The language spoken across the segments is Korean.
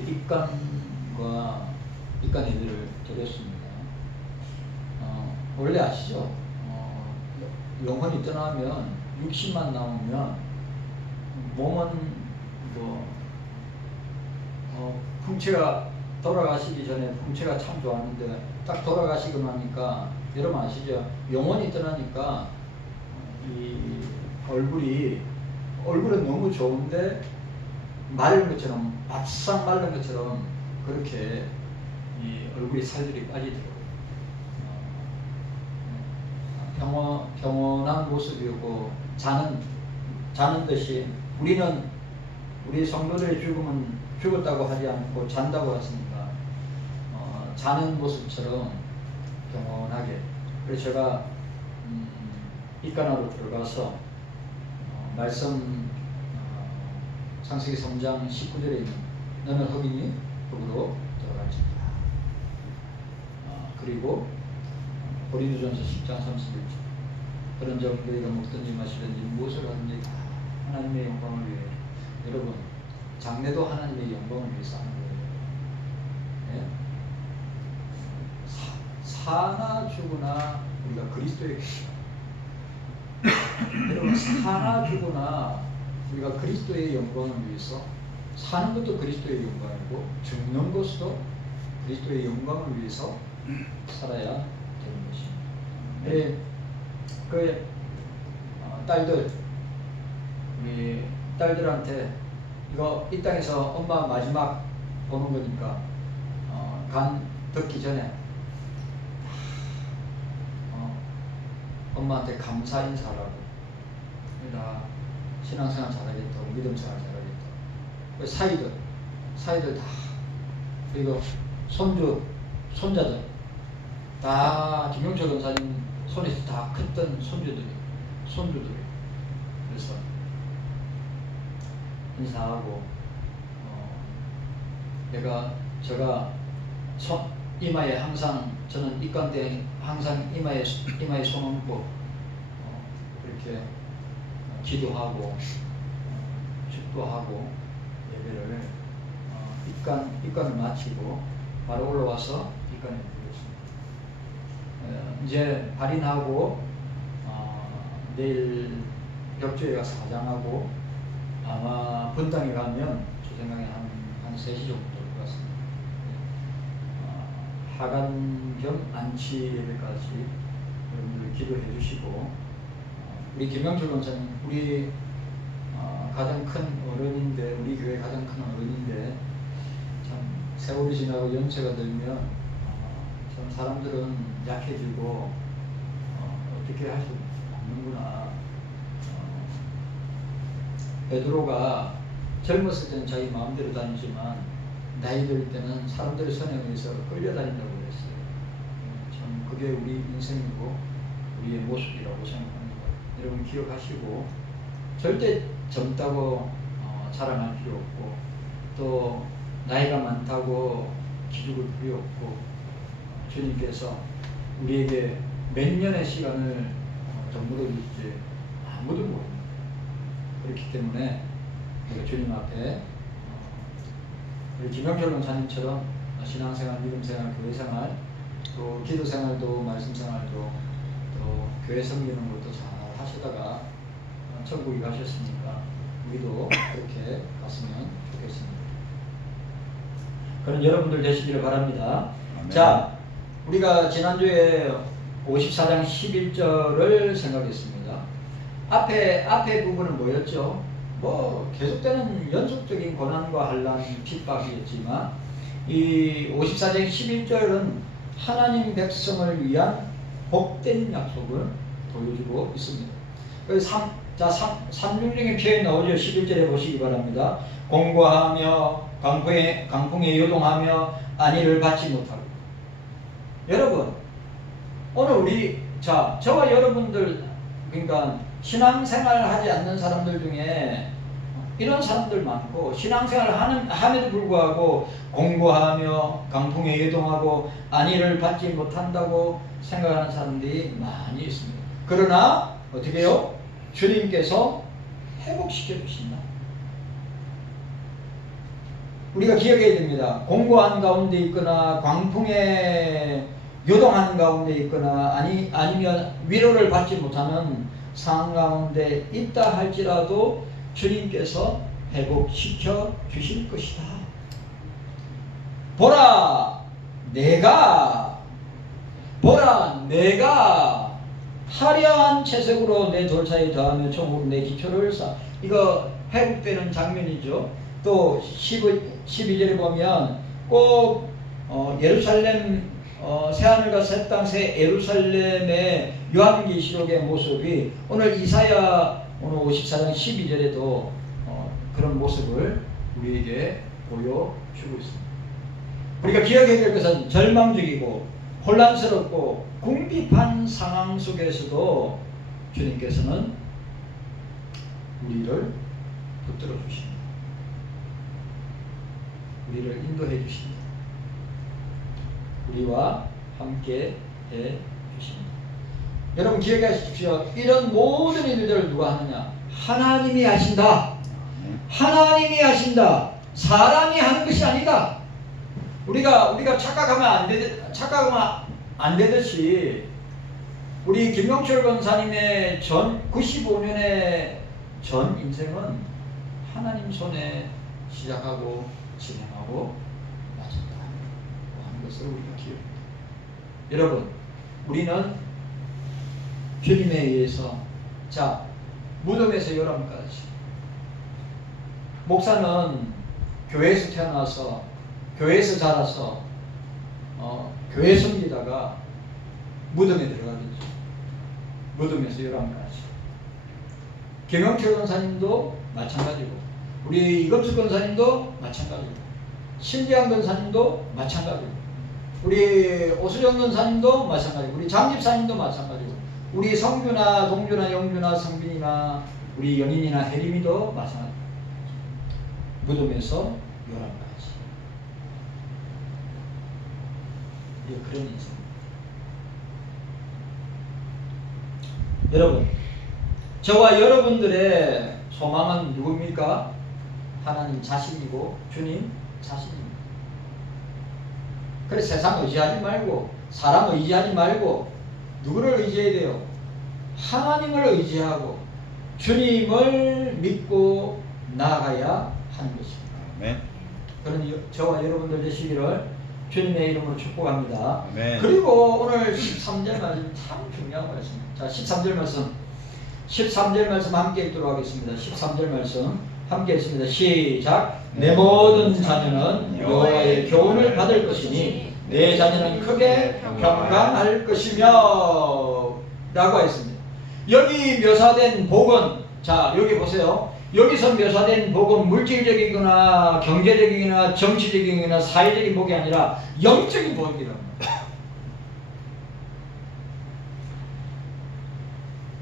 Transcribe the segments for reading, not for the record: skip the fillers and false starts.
입간과 입간 예배를 드렸습니다. 원래 아시죠? 영혼이 떠나면 육신만 나오면 몸은 풍채가 돌아가시기 전에 풍채가 참 좋았는데 딱 것이고 나니까 여러분 아시죠? 영혼이 떠나니까 이 얼굴은 너무 좋은데 마른 것처럼 바싹 마른 것처럼 그렇게 이 얼굴이 살들이 빠지더라고요. 평온한 모습이었고 자는 듯이 우리 성도들의 죽음은 죽었다고 하지 않고 잔다고 했으니까 자는 모습처럼 평온하게. 그래서 제가 입간하러 들어가서 말씀 창세기 3장 19절에 있는 너는 흑이니 흑으로 들어갈지니라. 그리고 고린도전서 10장 31절 그런 점 너희가 먹든지 마시든지 무엇을 하든지 다 하나님의 영광을 위해. 여러분 장례도 하나님의 영광을 위해서 하는 거예요. 네? 사나 죽으나 우리가 그리스도의 여러분 사나 죽으나 우리가 그리스도의 영광을 위해서 사는 것도 그리스도의 영광이고 죽는 것도 그리스도의 영광을 위해서 살아야 되는 것입니다. 네, 그 딸들 우리 딸들한테 이거 이 땅에서 엄마 마지막 보는 거니까 간 듣기 전에 엄마한테 감사 인사라고 나 신앙생활 잘하겠다고 믿음생활 잘하겠다고 사이들 다 그리고 손자들 다 김용철 권사님 손에서 다 컸던 손주들이 그래서 인사하고 제가 이마에 항상 저는 입간 때 항상 이마에 손 얹고 이렇게 기도하고 축도하고 예배를 입간을 마치고 바로 올라와서 입간을 드리겠습니다. 이제 발인하고 내일 벽조에 가서 화장하고 아마 본당에 가면 제 생각에 한 3시 정도 될 것 같습니다. 하간 겸 안치 예배까지 여러분들 기도해 주시고 우리 김영철 권사님 우리 가장 큰 어른인데 우리 교회 가장 큰 어른인데 참 세월이 지나고 연세가 들면 참 사람들은 약해지고 어떻게 할 수 없는구나. 베드로가 젊었을 때는 자기 마음대로 다니지만 나이 들 때는 사람들의 선에 의해서 끌려다닌다고 그랬어요. 참 그게 우리 인생이고 우리의 모습이라고 생각합니다. 여러분 기억하시고 절대 젊다고 자랑할 필요 없고 또 나이가 많다고 기죽을 필요 없고 주님께서 우리에게 몇 년의 시간을 더 물어줄지 아무도 모릅니다. 그렇기 때문에 우리가 주님 앞에 우리 김영철 권사님처럼 신앙생활, 믿음생활, 교회생활 또 기도생활도 말씀생활도 또 교회 섬기는 것도 잘 하시다가 천국에 가셨으니까 우리도 그렇게 갔으면 좋겠습니다. 그런 여러분들 되시기를 바랍니다. 아멘. 자, 우리가 지난주에 54장 11절을 생각했습니다. 앞에 부분은 뭐였죠? 계속되는 연속적인 고난과 환난, 핍박이었지만 이 54장 11절은 하나님 백성을 위한 복된 약속을 보여주고 있습니다. 366의 표현이 나오죠. 11절에 보시기 바랍니다. 공고하며 강풍에 요동하며 안위를 받지 못하고. 여러분 오늘 저와 여러분들 그러니까 신앙생활을 하지 않는 사람들 중에 이런 사람들 많고 신앙생활을 함에도 불구하고 공고하며 강풍에 요동하고 안위를 받지 못한다고 생각하는 사람들이 많이 있습니다. 그러나 어떻게 해요? 주님께서 회복시켜 주신다. 우리가 기억해야 됩니다. 공고한 가운데 있거나 광풍에 요동하는 가운데 있거나 아니면 위로를 받지 못하는 상황 가운데 있다 할지라도 주님께서 회복시켜 주실 것이다. 보라 내가 화려한 채색으로 내 돌사에 더하며 총으로 내 기초를 쌓. 이거 회복되는 장면이죠. 또 12절에 보면 꼭 예루살렘 새하늘과 새 땅 새 예루살렘의 요한계시록의 모습이 오늘 이사야 오늘 54장 12절에도 그런 모습을 우리에게 보여주고 있습니다. 우리가 기억해야 될 것은 절망적이고 혼란스럽고 궁핍한 상황 속에서도 주님께서는 우리를 붙들어 주십니다. 우리를 인도해 주십니다. 우리와 함께 해 주십니다. 여러분 기억하십시오. 이런 모든 일들을 누가 하느냐? 하나님이 하신다. 하나님이 하신다. 사람이 하는 것이 아니다. 우리가 착각하면 안 되듯이 우리 김명철 권사님의 전 95년의 전 인생은 하나님 손에 시작하고 진행하고 마쳤다 하는 것을 우리가 기억합니다. 여러분, 우리는 주님에 의해서 무덤에서 11가지. 목사는 교회에서 태어나서 교회에서 자라서 교회 섬기다가 무덤에 들어가겠죠. 무덤에서 11가지. 김영철 권사님도 마찬가지고 우리 이검수 권사님도 마찬가지고 신재환 권사님도 마찬가지고 우리 오수정 권사님도 마찬가지고 우리 장집사님도 마찬가지고 우리 성규나 동규나 영규나 성빈이나 우리 연인이나 혜림이도 마찬가지고 무덤에서 11가지. 그런 인생. 여러분, 저와 여러분들의 소망은 누구입니까? 하나님 자신이고 주님 자신입니다. 그래서 세상 의지하지 말고 사람 의지하지 말고 누구를 의지해야 돼요? 하나님을 의지하고 주님을 믿고 나아가야 하는 것입니다. 아멘. 그런 저와 여러분들 되시기를 주님의 이름으로 축복합니다. 아멘. 그리고 오늘 13절 말씀 참 중요한 말씀입니다. 자, 13절 말씀 함께 읽도록 하겠습니다. 13절 말씀 함께 읽습니다. 시작. 내 모든 자녀는 여호와의 교훈을 받을 것이니 내 자녀는 크게 평강할 것이며 라고 했습니다. 여기 묘사된 복은, 자 여기 보세요. 여기서 묘사된 복은 물질적이거나 경제적이거나 정치적이거나 사회적인 복이 아니라 영적인 복이랍니다.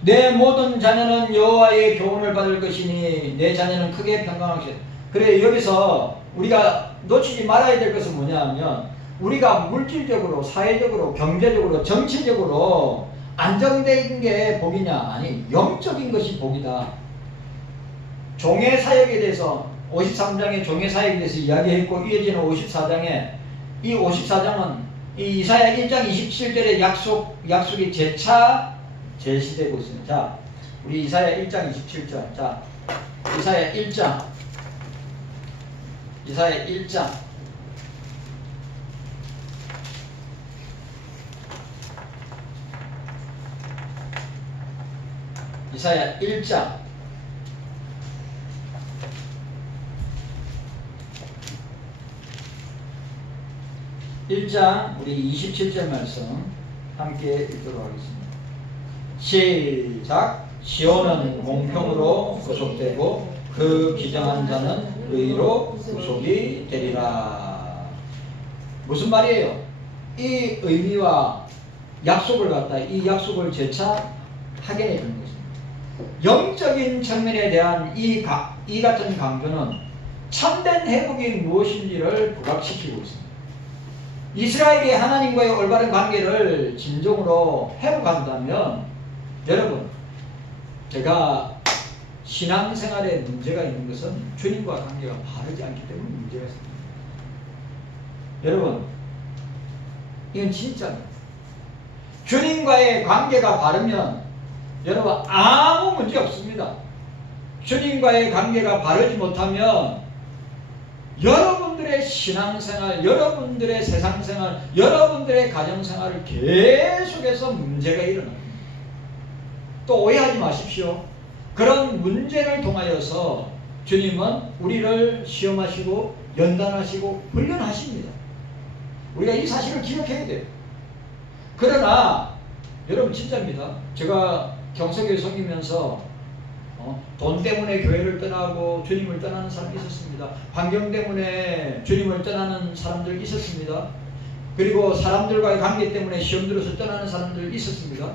내 모든 자녀는 여호와의 교훈을 받을 것이니 내 자녀는 크게 평강할 것이다. 그래, 여기서 우리가 놓치지 말아야 될 것은 뭐냐 하면 우리가 물질적으로 사회적으로 경제적으로 정치적으로 안정된 게 복이냐? 아니, 영적인 것이 복이다. 종의 사역에 대해서 53장의 종의 사역에 대해서 이야기했고 이어지는 54장에 이 54장은 이 이사야 1장 27절의 약속이 재차 제시되고 있습니다. 자, 우리 이사야 1장 27절. 자, 이사야 1장 1장 우리 27절 말씀 함께 읽도록 하겠습니다. 시작. 시온은 공평으로 구속되고 그 기정한 자는 의로 구속이 되리라. 무슨 말이에요? 이 의미와 약속을 갖다 이 약속을 재차 확인해 주는 것입니다. 영적인 측면에 대한 이 같은 강조는 참된 회복이 무엇인지를 부각시키고 있습니다. 이스라엘이 하나님과의 올바른 관계를 진정으로 회복한다면 여러분, 제가 신앙생활에 문제가 있는 것은 주님과 관계가 바르지 않기 때문에 문제가 있습니다. 여러분, 이건 진짜입니다. 주님과의 관계가 바르면 여러분 아무 문제 없습니다. 주님과의 관계가 바르지 못하면 여러분들의 신앙생활, 여러분들의 세상생활, 여러분들의 가정생활을 계속해서 문제가 일어납니다. 또 오해하지 마십시오. 그런 문제를 통하여서 주님은 우리를 시험하시고 연단하시고 훈련하십니다. 우리가 이 사실을 기억해야 돼요. 그러나 여러분 진짜입니다. 제가 경서교회 섬기면서 돈 때문에 교회를 떠나고 주님을 떠나는 사람이 있었습니다. 환경 때문에 주님을 떠나는 사람들 있었습니다. 그리고 사람들과의 관계 때문에 시험 들어서 떠나는 사람들 있었습니다.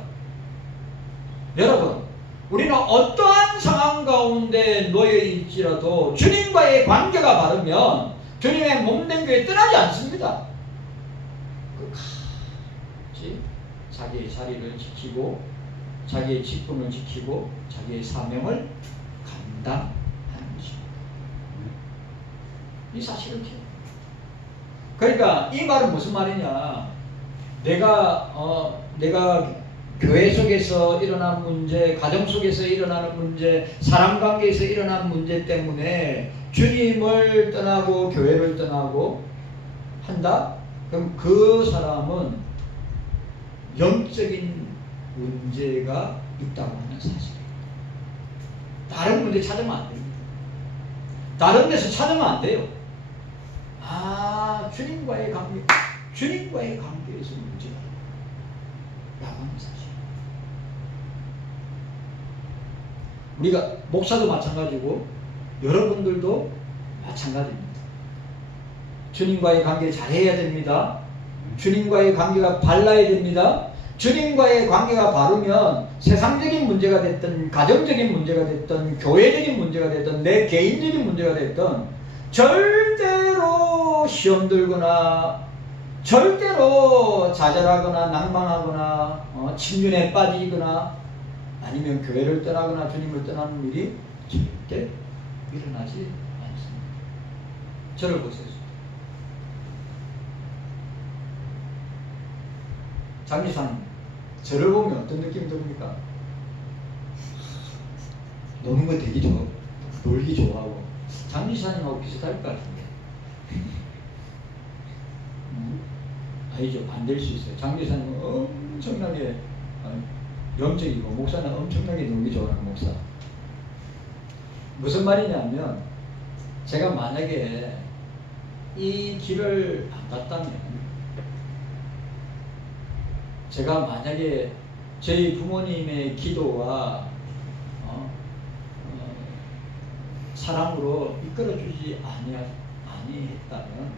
여러분, 우리는 어떠한 상황 가운데 놓여 있지라도 주님과의 관계가 바르면 주님의 몸된 교회 떠나지 않습니다. 끝까지 자기의 자리를 지키고 자기의 직분을 지키고 자기의 사명을 감당하는 것입니다. 이 사실을 기억. 그러니까 이 말은 무슨 말이냐? 내가 교회 속에서 일어난 문제, 가정 속에서 일어나는 문제, 사람 관계에서 일어난 문제 때문에 주님을 떠나고 교회를 떠나고 한다? 그럼 그 사람은 영적인 문제가 있다고 하는 사실이에요. 다른 문제 찾으면 안 됩니다. 다른 데서 찾으면 안 돼요. 주님과의 관계, 주님과의 관계에서 문제가 있다고 하는 사실. 우리가 목사도 마찬가지고 여러분들도 마찬가지입니다. 주님과의 관계 잘해야 됩니다. 주님과의 관계가 발라야 됩니다. 주님과의 관계가 바르면 세상적인 문제가 됐든 가정적인 문제가 됐든 교회적인 문제가 됐든 내 개인적인 문제가 됐든 절대로 시험 들거나 절대로 좌절하거나 낭망하거나 침륜에 빠지거나 아니면 교회를 떠나거나 주님을 떠나는 일이 절대 일어나지 않습니다. 저를 보세요. 장기사님, 저를 보면 어떤 느낌이 듭니까? 노는 거 되게 좋아, 놀기 좋아하고 장기사님하고 비슷할 것 같은데. 아니죠, 반대일 수 있어요. 장기사님은 엄청나게 영적이고 목사는 엄청나게 놀기 좋아하는 목사. 무슨 말이냐면 제가 만약에 이 길을 안 갔다면, 제가 만약에 저희 부모님의 기도와 사랑으로 이끌어주지 아니했다면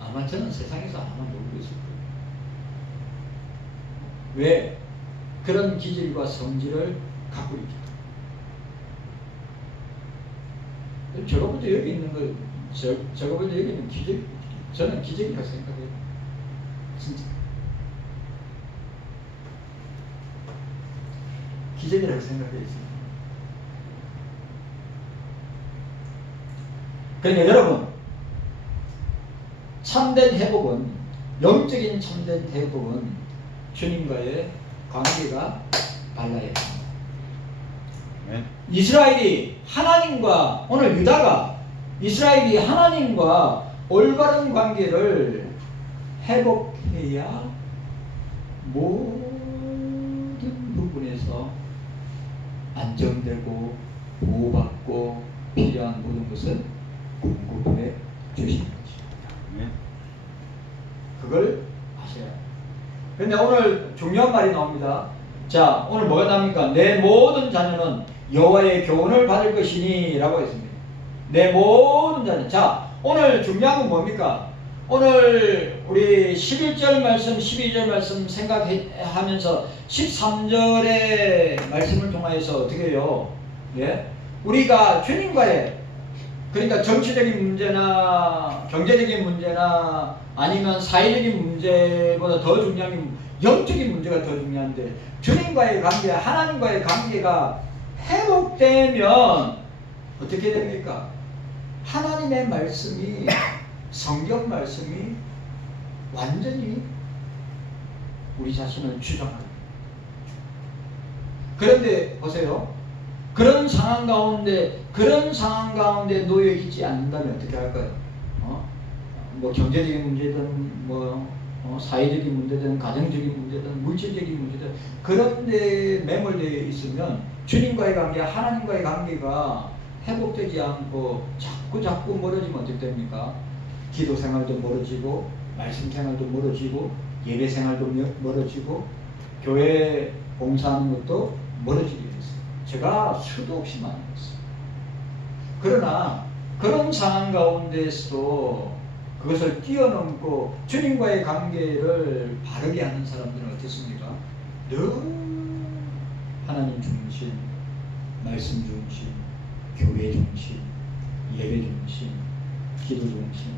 아마 저는 세상에서 아마 놀고 있을 거예요. 왜? 그런 기질과 성질을 갖고 있기 때문에. 저거 먼저 여기 있는 거, 저거 먼저 여기 있는 기질, 저는 기질이라고 생각해요. 진짜. 기적이라고 생각해 있습니다. 그러니까 여러분, 참된 회복은, 영적인 참된 회복은 주님과의 관계가 달라야 합니다. 네. 이스라엘이 하나님과, 오늘 유다가 이스라엘이 하나님과 올바른 관계를 회복해야 모든 부분에서 안정되고 보호받고 필요한 모든 것을 공급해 주시는 것입니다. 네. 그걸 아셔야 합니다. 그런데 오늘 중요한 말이 나옵니다. 자, 오늘 뭐가 나옵니까? 내 모든 자녀는 여호와의 교훈을 받을 것이니 라고 했습니다. 내 모든 자녀. 자, 오늘 중요한 건 뭡니까? 오늘 우리 11절 말씀, 12절 말씀 생각하면서 13절의 말씀을 통하여서 어떻게 해요? 예? 우리가 주님과의, 그러니까 정치적인 문제나 경제적인 문제나 아니면 사회적인 문제보다 더 중요한 게 영적인 문제가 더 중요한데, 주님과의 관계, 하나님과의 관계가 회복되면 어떻게 됩니까? 하나님의 말씀이, 성경 말씀이 완전히 우리 자신을 주장하는. 그런데 보세요. 그런 상황 가운데 놓여 있지 않는다면 어떻게 할까요? 뭐 경제적인 문제든 사회적인 문제든 가정적인 문제든 물질적인 문제든 그런데 매몰되어 있으면 주님과의 관계, 하나님과의 관계가 회복되지 않고 자꾸 멀어지면 어떻게 됩니까? 기도 생활도 멀어지고 말씀 생활도 멀어지고 예배 생활도 멀어지고 교회 봉사하는 것도 멀어지게 됐어요. 제가 수도 없이 많이 했어요. 그러나 그런 상황 가운데서도 그것을 뛰어넘고 주님과의 관계를 바르게 하는 사람들은 어떻습니까? 늘 하나님 중심, 말씀 중심, 교회 중심, 예배 중심, 기도 중심,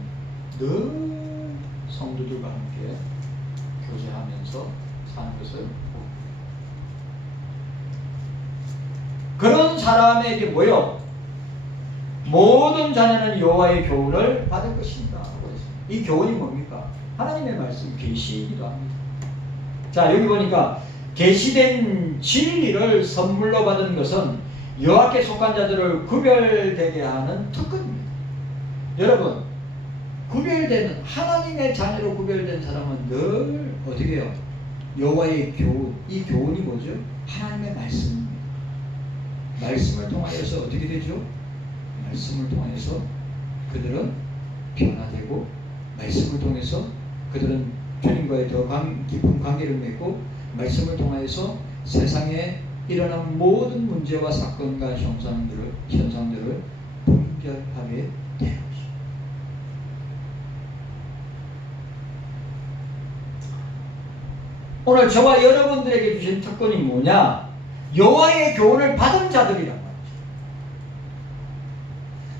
늘 성도들과 함께 교제하면서 사는 것을 그런 사람에게 뭐요? 모든 자녀는 여호와의 교훈을 받을 것입니다. 이 교훈이 뭡니까? 하나님의 말씀 계시이기도 합니다. 자, 여기 보니까 계시된 진리를 선물로 받은 것은 여호와께 속한 자들을 구별되게 하는 특권입니다. 여러분, 구별되는 하나님의 자녀로 구별된 사람은 늘 어떻게 해요? 여호와의 교훈. 이 교훈이 뭐죠? 하나님의 말씀입니다. 말씀을 통하여서 어떻게 되죠? 말씀을 통해서 그들은 변화되고, 말씀을 통해서 그들은 주님과의 더 깊은 관계를 맺고, 말씀을 통해서 세상에 일어난 모든 문제와 사건과 현상들을 분별하게 되는 것입니다. 오늘 저와 여러분들에게 주신 특권이 뭐냐? 여호와의 교훈을 받은 자들이란 말이죠.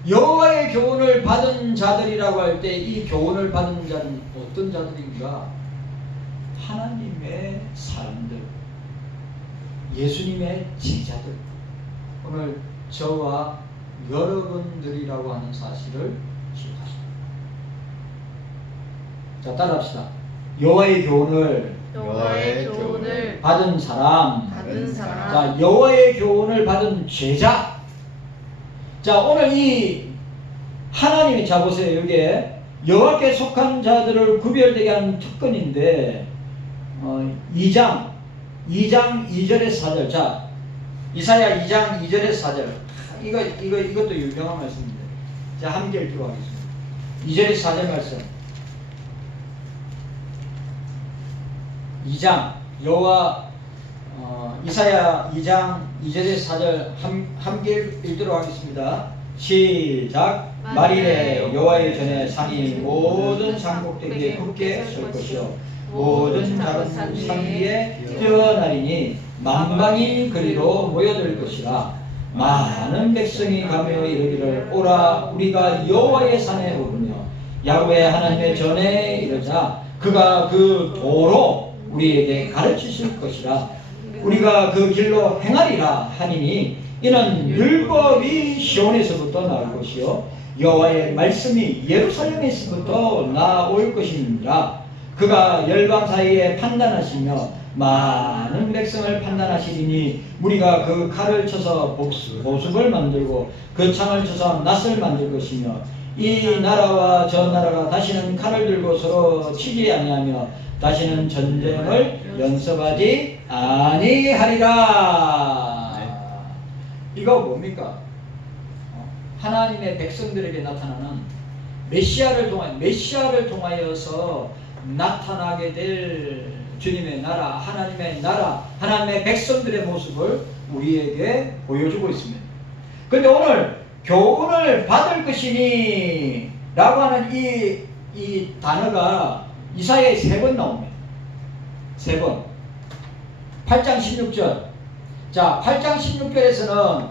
여호와의 교훈을 받은 자들이라고 할 때 이 교훈을 받은 자는 어떤 자들인가? 하나님의 사람들, 예수님의 제자들, 오늘 저와 여러분들이라고 하는 사실을 기억하십니다. 자, 따라합시다. 여호와의 교훈을 받은 사람. 자, 여호와의 교훈을 받은 제자. 자, 오늘 이 하나님의, 자 보세요. 여기에 여호와께 속한 자들을 구별되게 하는 특권인데 2장 2절의 4절. 자, 이사야 2장 2절의 4절. 이것도 유명한 말씀인데. 자, 함께 읽도록 하겠습니다. 2절의 4절 말씀. 2장 이사야 2장 2절의 4절 함께 읽도록 하겠습니다. 시작. 말이래 여호와의 전에 산이 모든 산꼭대기에 굳게 설 것이요 모든 작은 산 위에 뛰어나리니 만방이 그리로 모여들 것이라. 많은 백성이 가며 이르기를 오라 우리가 여호와의 산에 오르며 야곱의 하나님의 전에 이르자 그가 그 도로 우리에게 가르치실 것이라. 우리가 그 길로 행하리라 하니니 이는 율법이 시온에서부터 나올 것이요 여호와의 말씀이 예루살렘에서부터 나올 것이니라. 그가 열방 사이에 판단하시며 많은 백성을 판단하시리니 우리가 그 칼을 쳐서 보습을 만들고 그 창을 쳐서 낫을 만들 것이며 이 나라와 저 나라가 다시는 칼을 들고 서로 치지 아니하며 다시는 전쟁을 연습하지 아니하리라. 이거 뭡니까? 하나님의 백성들에게 나타나는 메시아를 통하여서 나타나게 될 주님의 나라, 하나님의 백성들의 모습을 우리에게 보여주고 있습니다. 그런데 오늘 교훈을 받을 것이니 라고 하는 이 단어가 이사야에 3번 나옵니다. 3번. 8장 16절. 자, 8장 16절에서는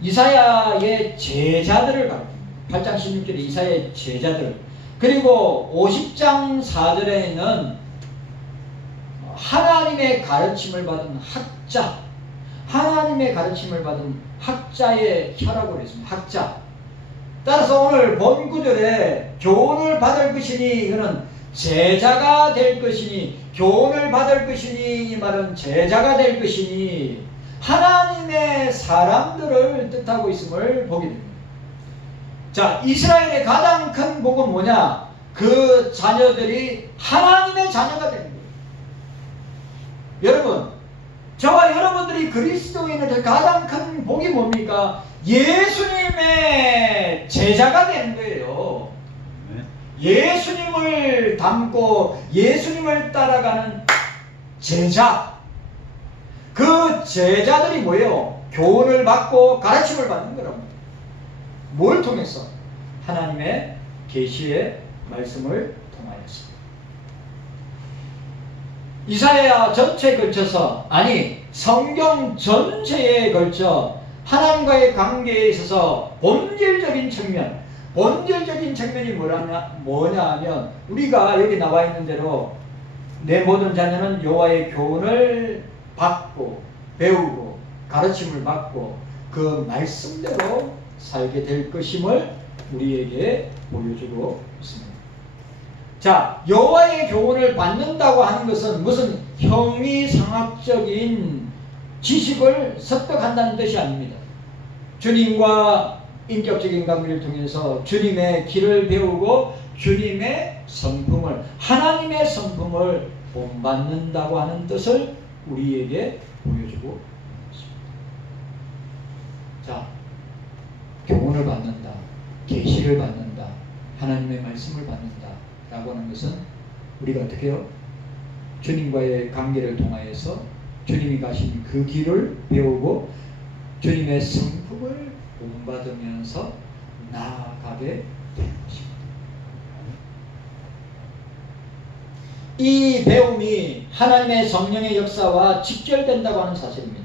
이사야의 제자들을 가르칩니다. 8장 16절에 이사야의 제자들. 그리고 50장 4절에는 하나님의 가르침을 받은 학자, 하나님의 가르침을 받은 학자의 혀라고 했습니다. 학자. 따라서 오늘 본 구절에 교훈을 받을 것이니 이거는 제자가 될 것이니, 교훈을 받을 것이니, 이 말은 제자가 될 것이니 하나님의 사람들을 뜻하고 있음을 보게 됩니다. 자, 이스라엘의 가장 큰 복은 뭐냐? 그 자녀들이 하나님의 자녀가 되는 거예요. 여러분, 저와 여러분들이 그리스도인을 될 가장 큰 복이 뭡니까? 예수님의 제자가 되는 거예요. 예수님을 닮고 예수님을 따라가는 제자. 그 제자들이 뭐예요? 교훈을 받고 가르침을 받는 거랍니다. 뭘 통해서? 하나님의 계시의 말씀을 통하였습니다. 이사야 전체에 걸쳐서, 아니 성경 전체에 걸쳐 하나님과의 관계에 있어서 본질적인 측면이 뭐냐 하면, 우리가 여기 나와 있는 대로 내 모든 자녀는 여호와의 교훈을 받고 배우고 가르침을 받고 그 말씀대로 살게 될 것임을 우리에게 보여주고 있습니다. 자, 여호와의 교훈을 받는다고 하는 것은 무슨 형이상학적인 지식을 습득한다는 뜻이 아닙니다. 주님과 인격적인 관계를 통해서 주님의 길을 배우고 주님의 성품을, 하나님의 성품을 본받는다고 하는 뜻을 우리에게 보여주고 있습니다. 자, 교훈을 받는다, 계시를 받는다, 하나님의 말씀을 받는다 라고 하는 것은 우리가 어떻게 해요? 주님과의 관계를 통하여서 주님이 가신 그 길을 배우고 주님의 성품을 본받으면서 나아가게 되는 것입니다. 이 배움이 하나님의 성령의 역사와 직결된다고 하는 사실입니다.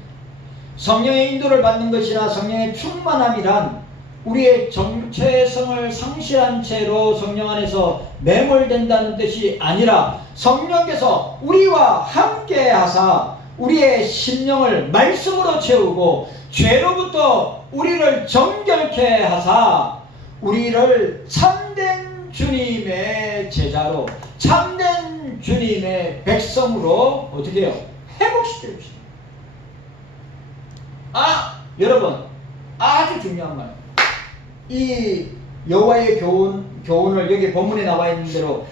성령의 인도를 받는 것이나 성령의 충만함이란 우리의 정체성을 상실한 채로 성령 안에서 매몰된다는 뜻이 아니라, 성령께서 우리와 함께 하사 우리의 심령을 말씀으로 채우고 죄로부터 우리를 정결케 하사 우리를 참된 주님의 제자로, 참된 주님의 백성으로 어떻게 해요? 회복시켜 주십니다. 여러분, 아주 중요한 말. 이 여호와의 교훈을 여기 본문에 나와 있는 대로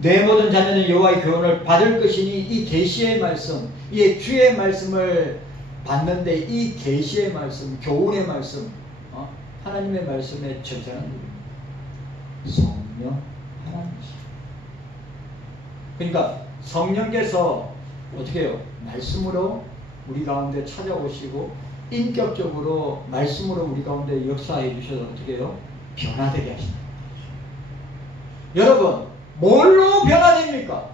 내 모든 자녀는 여호와의 교훈을 받을 것이니, 이 계시의 말씀, 이 주의 말씀을 받는데 이 계시의 말씀, 교훈의 말씀, 하나님의 말씀의 저자는 누구입니까? 성령 하나님이십니다. 그러니까 성령께서 어떻게 해요? 말씀으로 우리 가운데 찾아오시고 인격적으로 말씀으로 우리 가운데 역사해 주셔서 어떻게 해요? 변화되게 하십니다. 여러분, 뭘로 변화됩니까?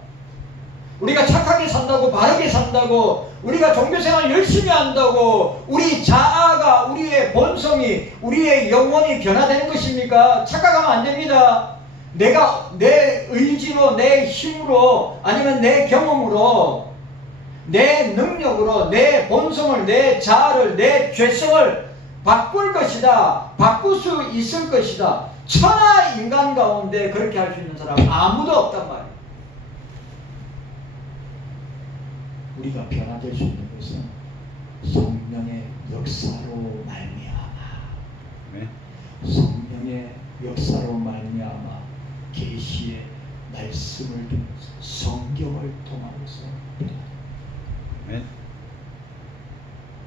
우리가 착하게 산다고, 바르게 산다고, 우리가 종교생활 열심히 한다고 우리 자아가, 우리의 본성이, 우리의 영혼이 변화되는 것입니까? 착각하면 안 됩니다. 내가 내 의지로, 내 힘으로, 아니면 내 경험으로, 내 능력으로 내 본성을, 내 자아를, 내 죄성을 바꿀 것이다, 바꿀 수 있을 것이다. 천하 인간 가운데 그렇게 할 수 있는 사람 아무도 없단 말이에요. 우리가 변화될 수 있는 것은 성령의 역사로 말미암아, 성령의 역사로 말미암아 계시의 말씀을 통해서, 성경을 통하여서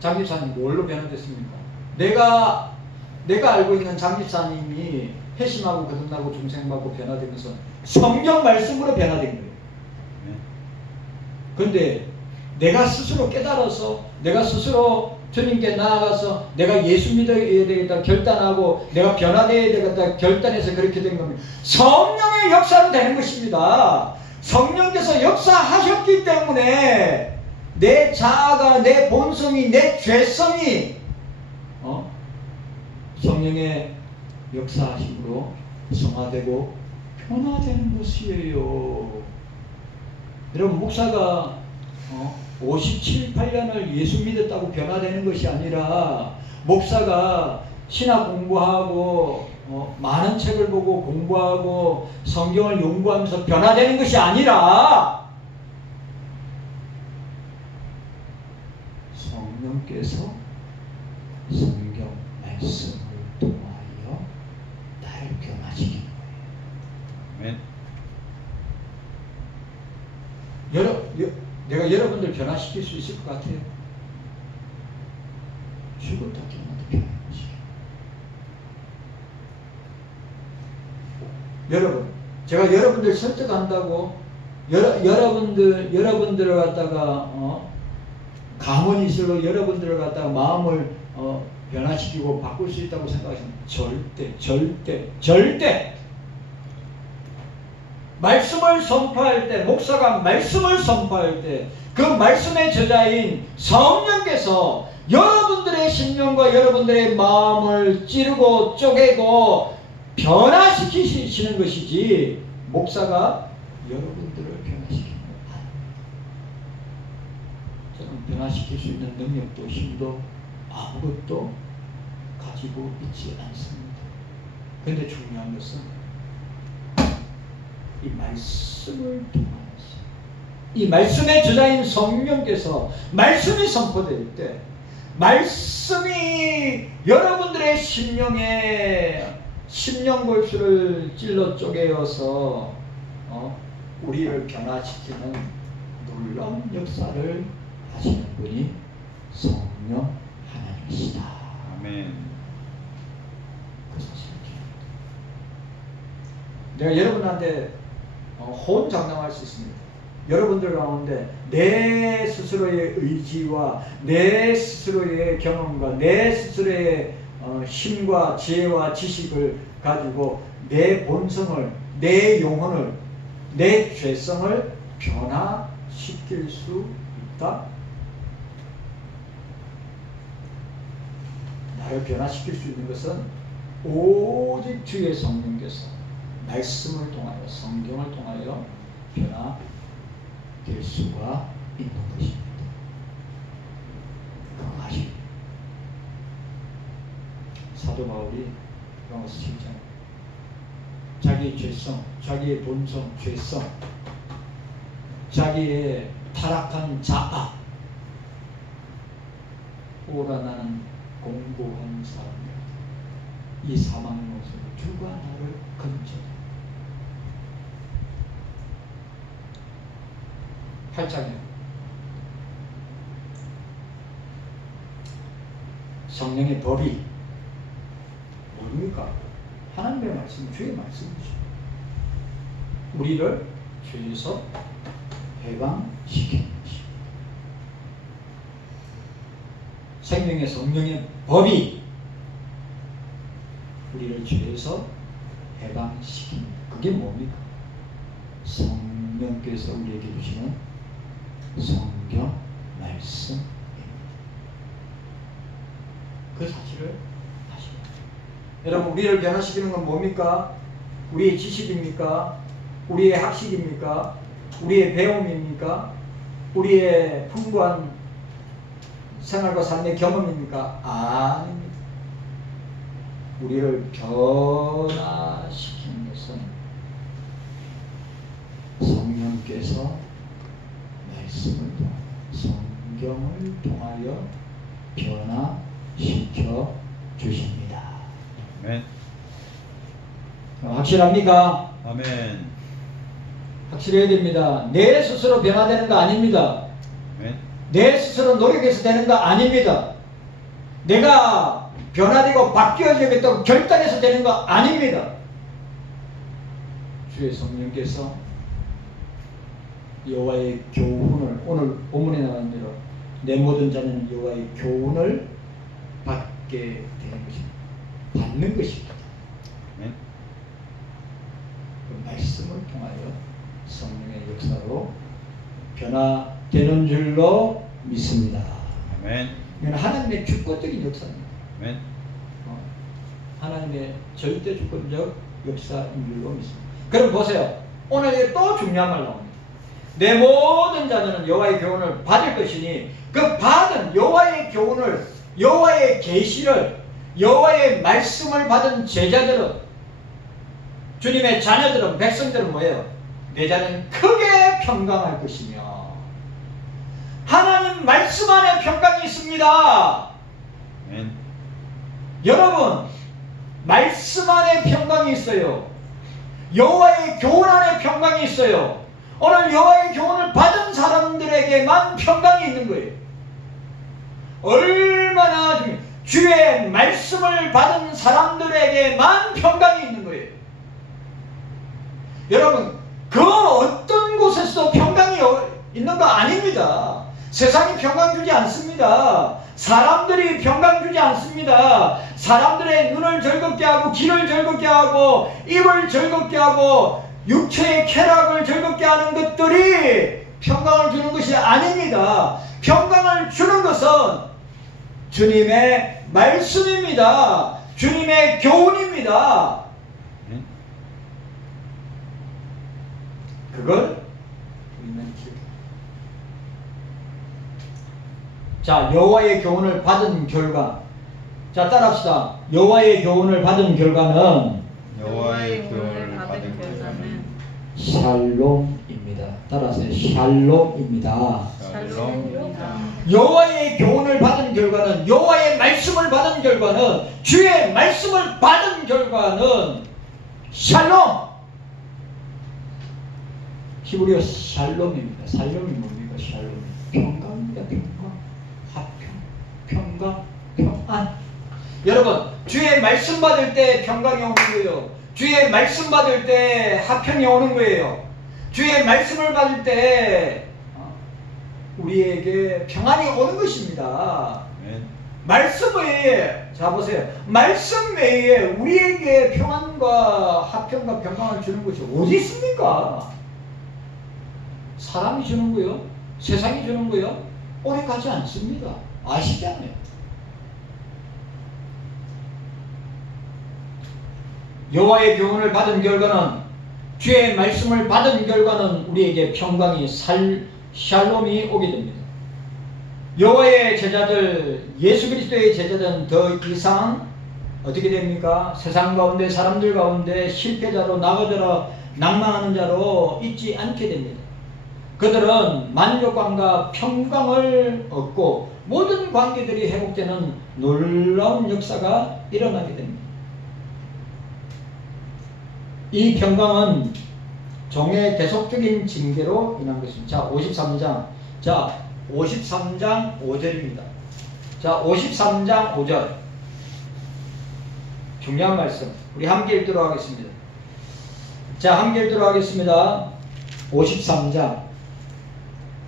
장집사님 뭘로 변화됐습니까? 내가 알고 있는 장집사님이 회심하고 거듭나고 중생받고 변화되면서 성경 말씀으로 변화된 거예요. 그런데 내가 스스로 깨달아서, 내가 스스로 주님께 나아가서 내가 예수 믿어야 되겠다 결단하고 내가 변화되어야 되겠다 결단해서 그렇게 된 겁니다. 성령의 역사로 되는 것입니다. 성령께서 역사하셨기 때문에 내 자아가, 내 본성이, 내 죄성이 성령의 역사하심으로 성화되고 변화되는 것이에요. 여러분, 목사가 57, 8년을 예수 믿었다고 변화되는 것이 아니라, 목사가 신학 공부하고 많은 책을 보고 공부하고 성경을 연구하면서 변화되는 것이 아니라 성령께서 성경 말씀을 통하여 나를 변화시키는 거예요. 아멘. 내가 여러분들 변화시킬 수 있을 것 같아요. 죽었다 깨어나도 변화시켜. 여러분, 제가 여러분들 설득한다고 여러분들을 갖다가 가문이 있어도 여러분들을 갖다가 마음을 변화시키고 바꿀 수 있다고 생각하시면 절대 말씀을 선포할 때, 목사가 말씀을 선포할 때 그 말씀의 저자인 성령께서 여러분들의 심령과 여러분들의 마음을 찌르고 쪼개고 변화시키시는 것이지 목사가 여러분들을 변화시키는 것 아닙니다. 저는 변화시킬 수 있는 능력도 힘도 아무것도 가지고 있지 않습니다. 그런데 중요한 것은 이 말씀을 통하여서 이 말씀의 저자인 성령께서 말씀이 선포될 때 말씀이 여러분들의 심령골수를 찔러 쪼개어서 우리를 변화시키는 놀라운 역사를 하시는 분이 성령 하나님이시다. 아멘. 그 사실을 내가 여러분한테 호언장담할 수 있습니다. 여러분들 가운데 내 스스로의 의지와 내 스스로의 경험과 내 스스로의 힘과 지혜와 지식을 가지고 내 본성을, 내 영혼을, 내 죄성을 변화시킬 수 있다? 나를 변화시킬 수 있는 것은 오직 주의 성령께서 말씀을 통하여 성경을 통하여 변화될 수가 있는 것입니다. 그거 아시죠? 사도 바울이 로마서 7장 자기의 죄성, 자기의 본성, 죄성, 자기의 타락한 자아, 오라 나는 공고한 사람이다. 이 사망의 모습을 주가 나를 건져다. 8장이요. 성령의 법이 뭡니까? 하나님의 말씀, 주의 말씀이죠. 우리를 죄에서 해방시키는 것입니다. 생명의 성령의 법이 우리를 죄에서 해방시키는 그게 뭡니까? 성령께서 우리에게 주시는 성경 말씀입니다. 그 사실을 아십니다. 여러분, 우리를 변화시키는 건 뭡니까? 우리의 지식입니까? 우리의 학식입니까? 우리의 배움입니까? 우리의 풍부한 생활과 삶의 경험입니까? 아닙니다. 우리를 변화시키는 것은 성령께서 말씀을 통하여 성경을 통하여 변화시켜 주십니다. 아멘. 확실합니까? 아멘. 확실해야 됩니다. 내 스스로 변화되는 거 아닙니다. 아멘. 내 스스로 노력해서 되는 거 아닙니다. 내가 변화되고 바뀌어야겠다고 결단해서 되는 거 아닙니다. 주의 성령께서 여호와의 교훈을, 오늘 본문에 나온 대로 내 모든 자는 여호와의 교훈을 받게 되는 것입니다. 받는 것입니다. 아멘. 그 말씀을 통하여 성령의 역사로 변화되는 줄로 믿습니다. 아멘. 이건 하나님의 주권적인 역사입니다. 아멘. 하나님의 절대 주권적 역사인 줄로 믿습니다. 그럼 보세요. 오늘 또 중요한 말 나옵니다. 내 모든 자녀는 여호와의 교훈을 받을 것이니 그 받은 여호와의 교훈을, 여호와의 계시를, 여호와의 말씀을 받은 제자들은, 주님의 자녀들은, 백성들은 뭐예요? 내 자는 크게 평강할 것이며, 하나님 말씀 안에 평강이 있습니다. 아멘. 여러분, 말씀 안에 평강이 있어요. 여호와의 교훈 안에 평강이 있어요. 오늘 여호와의 교훈을 받은 사람들에게만 평강이 있는 거예요. 얼마나 주의 말씀을 받은 사람들에게만 평강이 있는 거예요. 여러분, 그 어떤 곳에서도 평강이 있는 거 아닙니다. 세상이 평강 주지 않습니다. 사람들이 평강 주지 않습니다. 사람들의 눈을 즐겁게 하고, 귀를 즐겁게 하고, 입을 즐겁게 하고, 육체의 쾌락을 즐겁게 하는 것들이 평강을 주는 것이 아닙니다. 평강을 주는 것은 주님의 말씀입니다. 주님의 교훈입니다. 그걸 우리는 기억해야 합니다. 자, 여호와의 교훈을 받은 결과, 자, 따라합시다. 여호와의 교훈을 받은 결과는 여호와의 교훈을 받은 결과는 샬롬입니다. 따라하세요. 샬롬입니다. 샬롬입니다. 여호와의 교훈을 받은 결과는, 여호와의 말씀을 받은 결과는, 주의 말씀을 받은 결과는 샬롬. 히브리어 샬롬입니다. 샬롬이 뭡니까? 샬롬. 평강입니다. 평강. 화평. 평강. 평안. 여러분, 주의 말씀 받을 때 평강이 오는 거예요. 주의 말씀 받을 때 화평이 오는 거예요. 주의 말씀을 받을 때 우리에게 평안이 오는 것입니다. 말씀 외에, 자 보세요. 말씀 외에 우리에게 평안과 화평과 평강을 주는 것이 어디 있습니까? 사람이 주는 거요? 세상이 주는 거요? 오래 가지 않습니다. 아시잖아요. 여호와의 교훈을 받은 결과는, 주의 말씀을 받은 결과는 우리에게 평강이 샬롬이 오게 됩니다. 여호와의 제자들, 예수 그리스도의 제자들은 더 이상 어떻게 됩니까? 세상 가운데, 사람들 가운데 실패자로, 나가더라 낭망하는 자로 있지 않게 됩니다. 그들은 만족감과 평강을 얻고 모든 관계들이 회복되는 놀라운 역사가 일어나게 됩니다. 이 평강은 종의 대속적인 징계로 인한 것입니다. 자, 53장. 자, 53장 5절입니다. 자, 53장 5절. 중요한 말씀. 우리 함께 읽도록 하겠습니다. 자, 함께 읽도록 하겠습니다. 53장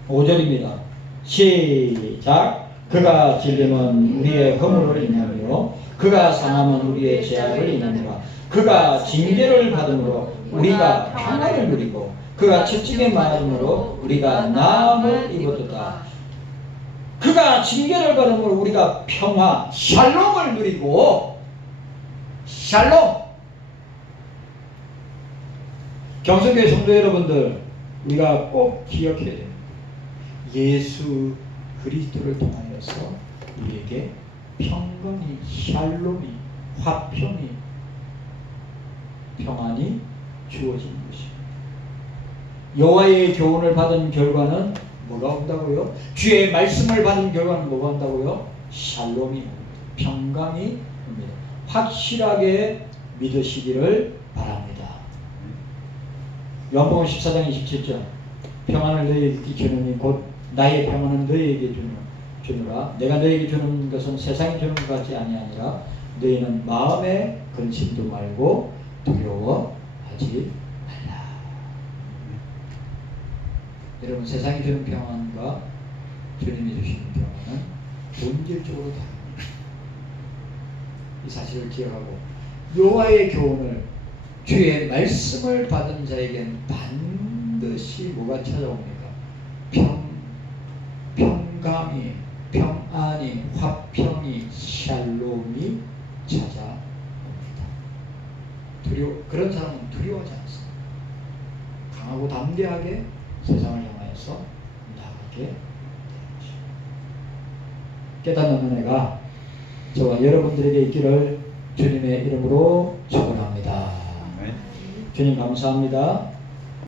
5절입니다. 시작. 그가 질림은 우리의 허물을 인하며 그가 상함은 우리의 죄악을 인하니라. 그가 징계를 받음으로 우리가 평안을 누리고 그가 채찍에 맞음으로 우리가 나음을 입었도다. 그가 징계를 받음으로 우리가 평화, 샬롬을 누리고, 샬롬. 경성교회 성도 여러분들, 우리가 꼭 기억해야 됩니다. 예수 그리스도를 통하여서 우리에게 평강이, 샬롬이, 화평이, 평안이 주어지는 것입니다. 여호와의 교훈을 받은 결과는 뭐가 온다고요? 주의 말씀을 받은 결과는 뭐가 온다고요? 샬롬이 옵니다. 평강이 옵니다. 확실하게 믿으시기를 바랍니다. 요한복음 14장 27절. 평안을 너희에게 주노니 곧 나의 평안은 너희에게 주노라. 내가 너희에게 주는 것은 세상이 주는 것 같지 아니하니라. 너희는 마음에 근심도 말고 두려워하지 말라. 여러분, 세상이 주는 평안과 주님이 주시는 평안은 본질적으로 다릅니다. 이 사실을 기억하고 여호와의 교훈을, 주의 말씀을 받은 자에게는 반드시 뭐가 찾아옵니까? 평강이, 평안이, 화평이, 샬롬이 찾아옵니다. 그런 사람은 두려워하지 않습니다. 강하고 담대하게 세상을 향하여서 나가게 되는 것입니다. 깨닫는 은혜가 저와 여러분들에게 있기를 주님의 이름으로 축원합니다. 아멘. 주님 감사합니다.